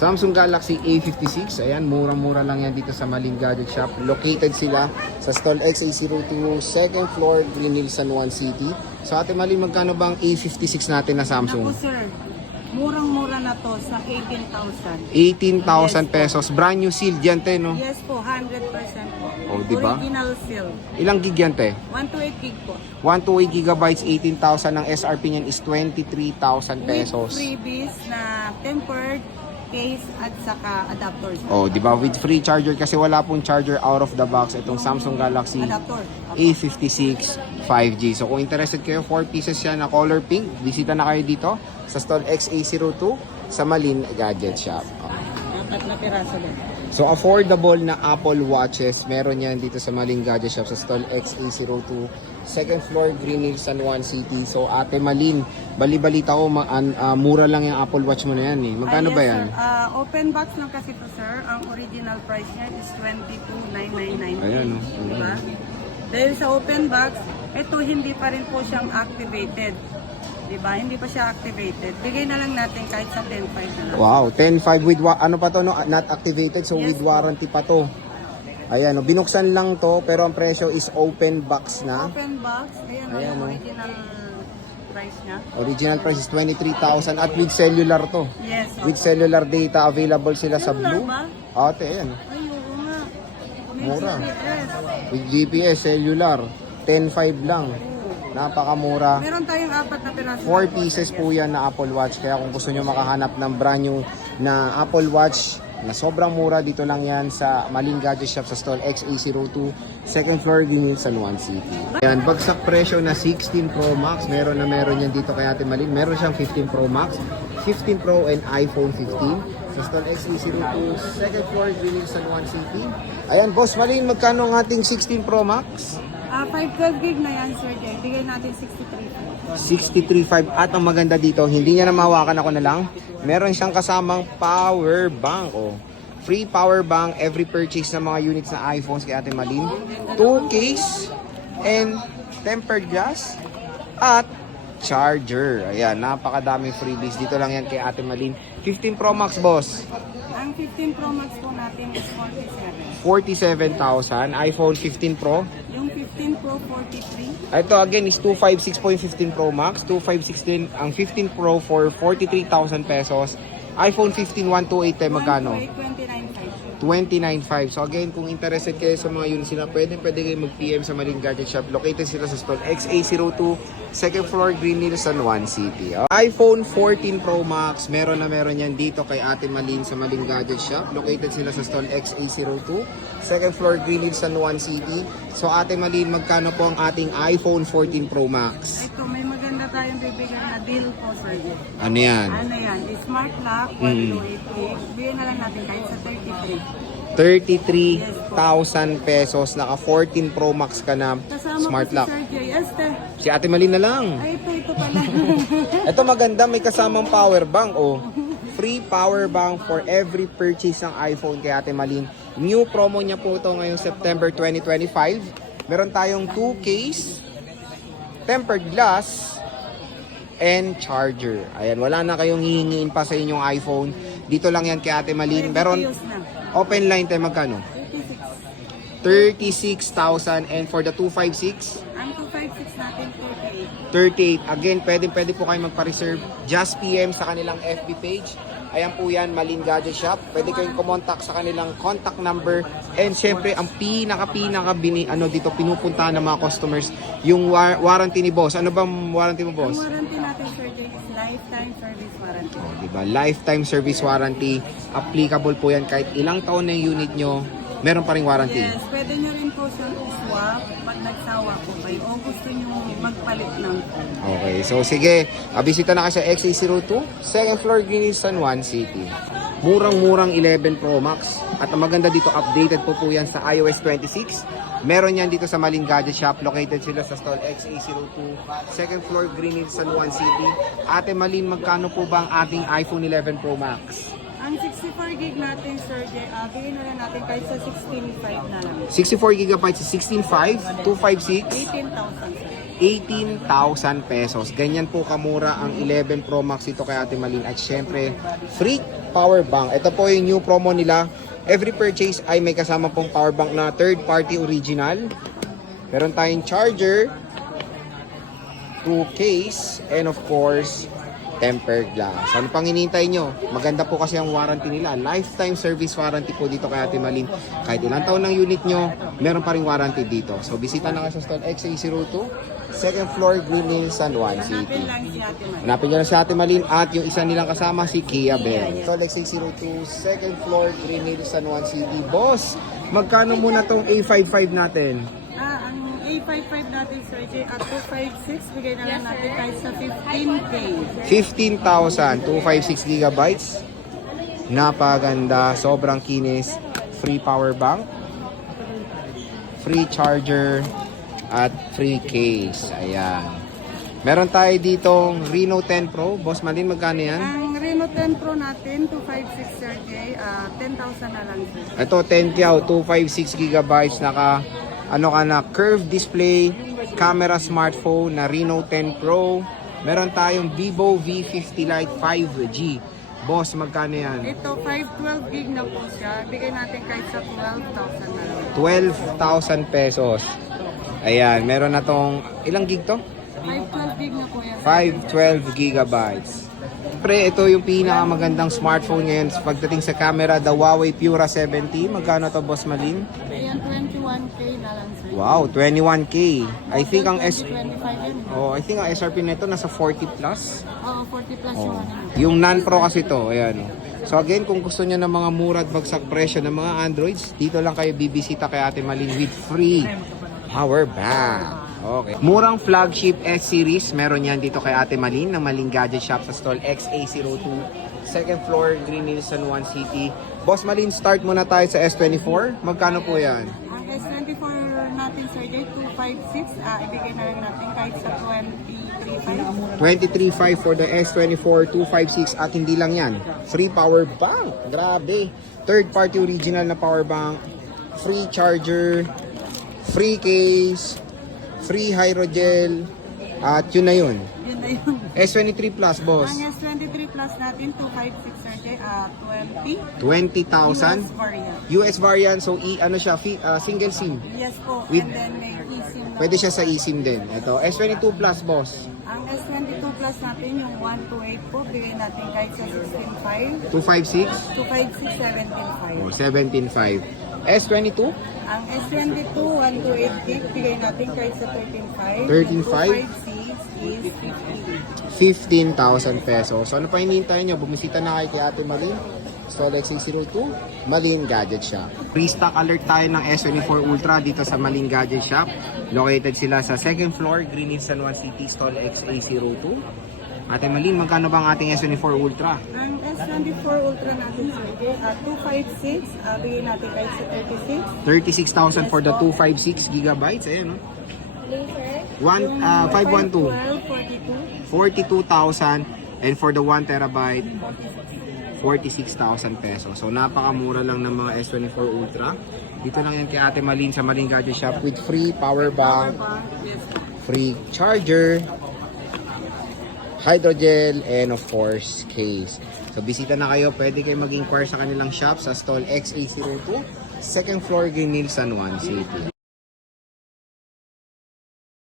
Samsung Galaxy A56. Ayan, murang-mura lang yan dito sa Malin Gadget Shop. Located sila sa Stall XA02, second floor, Green Hills, San Juan City. So Ate Malin, magkano bang A56 natin na Samsung? Naku sir, murang-mura na to sa 18,000. 18,000 pesos. Brand new sealed yan, te, no? Yes po, 100% po. Oh, diba? Original seal. Ilang gig yan, te? 128 gig po. 128 gigabytes, 18,000. Ang SRP niyan is 23,000 pesos. With freebies na tempered case at saka adapters. Oh, di ba? With free charger kasi wala pong charger out of the box itong Samsung Galaxy Adapter. A56 5G. So kung interested kayo, 4 pieces siya na color pink. Bisita na kayo dito sa Stall XA02 sa Malin Gadget Shop. Apat na piraso din. So affordable na Apple Watches, meron yan dito sa Malin Gadget Shop sa Stall XA02, second floor, Green Hills, San Juan City. So Ate Malin, bali-balita ko mura lang yung Apple Watch mo na yan eh. Magkano Yes, ba yan? Sir. Open box lang kasi to sir. Ang original price niya is 22,999. Ayan, no? Diba? Dahil sa open box, ito hindi pa rin po siyang activated. Diba? Hindi pa siya activated. Bigay na lang natin kahit sa 10.5 na lang. Wow, 10.5 with ano pa to, no? Not activated, so Yes, with warranty pa to. Ayan, no? Binuksan lang to pero ang presyo is open box na. Open box, ayan, Ayan, yung no? original price niya. Original price is 23,000 at with cellular to. Yes. With cellular data available sila sa Cellular Blue. ba? Ate, ayan. Ay, oo nga. May Mura. GPS. With GPS, cellular, 10.5 lang. Napakamura. Meron tayong apat na piraso. 4 pieces po yan na Apple Watch. Kaya kung gusto nyo makahanap ng brand new na Apple Watch na sobrang mura, dito lang yan sa Malin Gadget Shop sa Stall XA02, second floor, Green Hills, San Juan City. Yan, bagsak presyo na 16 Pro Max. Meron yan dito kay Ate Malin. Meron siyang 15 Pro Max, 15 Pro and iPhone 15 sa Stall XA02, second floor, Green Hills, San Juan City. Ayan, Boss Malin, magkano ang ating 16 Pro Max? 512 gig na yan, Sir Jay. Bigay natin 63. 63.5 at ang maganda dito, hindi niya na mahawakan, ako na lang. Meron siyang kasamang power bank. Oh. Free power bank every purchase ng mga units na iPhones kay Ate Malin. 2 case and tempered glass at charger. Ayan, napakadaming freebies. Dito lang yan kay Ate Malin. 15 Pro Max, boss. Ang 15 Pro Max po natin is 47. 47,000. iPhone 15 Pro. Yung 15 Pro, 43. Ito again is 256.15 Pro Max, 256 ang 15 Pro for 43,000 pesos. iPhone 15 128 magkano? 29.5. So again, kung interested kayo sa mga units sila, pwede kayo mag-PM sa Malin Gadget Shop. Located sila sa Stall XA02, second floor, Green Hills, San Juan City. iPhone 14 Pro Max, meron yan dito kay Ate Malin sa Malin Gadget Shop. Located sila sa Stall XA02, second floor, Green Hills, San Juan City. So Ate Malin, magkano po ang ating iPhone 14 Pro Max? Ito, may maganda tayong bibigyan na deal po, Sir Jay. Ano yan? Ano yan? Smart lock, 128 gig. Bigyan na lang natin kahit sa 33,000 pesos. Naka 14 Pro Max ka na. Kasama Smart po lock. si Sir Jay. Este. Si Ate Malin na lang. Ay, ito pala. Ito maganda, may kasamang power bank. Oh. Free power bank for every purchase ng iPhone kay Ate Malin. New promo niya po ito ngayong September 2025. Meron tayong 2 case, tempered glass, and charger. Ayan, wala na kayong hihingiin pa sa inyong iPhone. Dito lang yan kay Ate Malin. Meron open line tayo magkano? 36,000 and for the 256? Ang 256 natin, 38. Again, pwede po kayo magpa-reserve. Just PM sa kanilang FB page. Ayan po yan, Malin Gadget Shop. Pwede kayong kumontak sa kanilang contact number. And syempre, ang pinaka dito pinupuntahan ng mga customers, yung warranty ni boss. Ano bang warranty mo, boss? Ang warranty natin, Sir Jay, is lifetime service warranty. Diba? Lifetime service warranty. Applicable po yan kahit ilang taon na yung unit nyo. Meron pa ring warranty. Yes, pwede nyo rin po siyang i-swap pag nagsawa po kayo o gusto nyo magpalit ng phone. Okay, so sige, bisita na kayo sa XA02, second floor, Green Hills, San Juan City. Murang-murang 11 Pro Max. At ang maganda dito, updated po yan sa iOS 26. Meron yan dito sa Malin Gadget Shop. Located sila sa Stall XA02, second floor, Green Hills, San Juan City. Ate Malin, magkano po ba ang ating iPhone 11 Pro Max? Ang 64 gig natin, Sir Jay, bigyan na lang natin kahit sa 16.5 na lang. 64 gigabytes, 16.5, 256. 18,000, sir. 18,000 pesos. Ganyan po kamura ang 11 Pro Max ito kay Ate Malin. At syempre, free power bank. Ito po yung new promo nila. Every purchase ay may kasama pong power bank na third party original. Meron tayong charger, 2 case, and of course, tempered glass. Ano pang hinihintay nyo? Maganda po kasi ang warranty nila. Lifetime service warranty po dito kay Ate Malin. Kahit ilang taon ng unit nyo, meron pa rin warranty dito. So, bisita na kayo sa stall XA02, second floor, Green Hills, San Juan Hanapin City. lang si Ate Mal. Hanapin nyo na si Ate Malin at yung isa nilang kasama si Kia Bell. Stall XA02, second floor, Green Hills, San Juan City. Boss, magkano muna tong A55 natin? Ang A55 natin, Sir J, at 256, bigay na lang natin kahit sa 15K. 15,000, 256 gigabytes. Napaganda, sobrang kinis. Free power bank, free charger, at free case. Ayan. Meron tayo ditong Reno 10 Pro. Boss Malin, magkano yan? Ang Reno 10 Pro natin, 256, Sir J, 10,000 na lang, sir. Ito, 10 kyaw, 256 gigabytes. Naka, ano ka na, curved display, camera smartphone na Reno 10 Pro. Meron tayong Vivo V50 Lite 5G. Boss, magkano yan? Ito, 512 gig na po siya. Bigay natin kahit sa 12,000 na lang. 12,000 pesos. Ayan, meron na tong, ilang gig to? 512 gig na po yan. 512 gigabytes. Pre, ito yung pinakamagandang smartphone ngayon pagdating sa camera, the Huawei Pura 70. Magkano to, Boss Malin? Ayan, 21K na lang, sir. Wow, 21K. I think ang 25 yan. I think ang SRP nito nasa 40 plus. Oo, 40 plus yung Oh. ano. Yung non-pro kasi to, ayan. So again, kung gusto niyo ng mga mura at bagsak presyo ng mga Androids, dito lang kayo bibisita kay Ate Malin with free power bank. Okay. Murang flagship S-Series, meron yan dito kay Ate Malin ng Malin Gadget Shop sa stall XA02, second floor, Green Hills, San Juan City. Boss Malin, start muna tayo sa S24. Magkano po yan? Ang S24 natin, Sir Jay, 256. Ibigay na lang natin kahit sa 23.5. 23.5 for the S24 256 at hindi lang yan. Free power bank. Grabe. Third party original na power bank. Free charger. Free case. Free hydrogel. At yun na yun. Yun na yun. S23 Plus, boss. Ang S23 Plus natin, 256, Sir Jay, 20. 20,000. variant. US variant. So, ano siya? Single SIM. Yes po. With- And then may eSIM na. Pwede siya sa eSIM din. Ito, S22 Plus, boss. Ang S22 Plus natin, yung 128 po, bigay natin kahit sa 16.5. 256. 256, 17.5. Oh, 17.5. S22. Ang S22, 128 gig, bigay natin kahit sa 13.5. 13.5. 256 is 50. 15,000 pesos. So ano pa hinihintay nyo? Bumisita na kayo kay Ate Malin. Stall XA02, Malin Gadget Shop. Restock alert tayo ng S24 Ultra dito sa Malin Gadget Shop. Located sila sa second floor, Green Hills, San Juan City, Stall XA02. Ate Malin, magkano ba ang ating S24 Ultra? Ang S24 Ultra natin, Sir Jay, 256, bigay natin kahit sa 36. 36,000 for the 256 gigabytes. Ayan, no? Yung 512. 42. 42,000 and for the 1 terabyte 46,000 pesos. So napakamura lang ng mga S24 Ultra. Dito lang yan kay Ate Malin sa Malin Gadget Shop with free power bank, Yes po. free charger, hydrogel, and of course case. So bisita na kayo, pwede kayo mag-inquire sa kanilang shop sa stall XA02, second floor, Green Hills, San Juan City.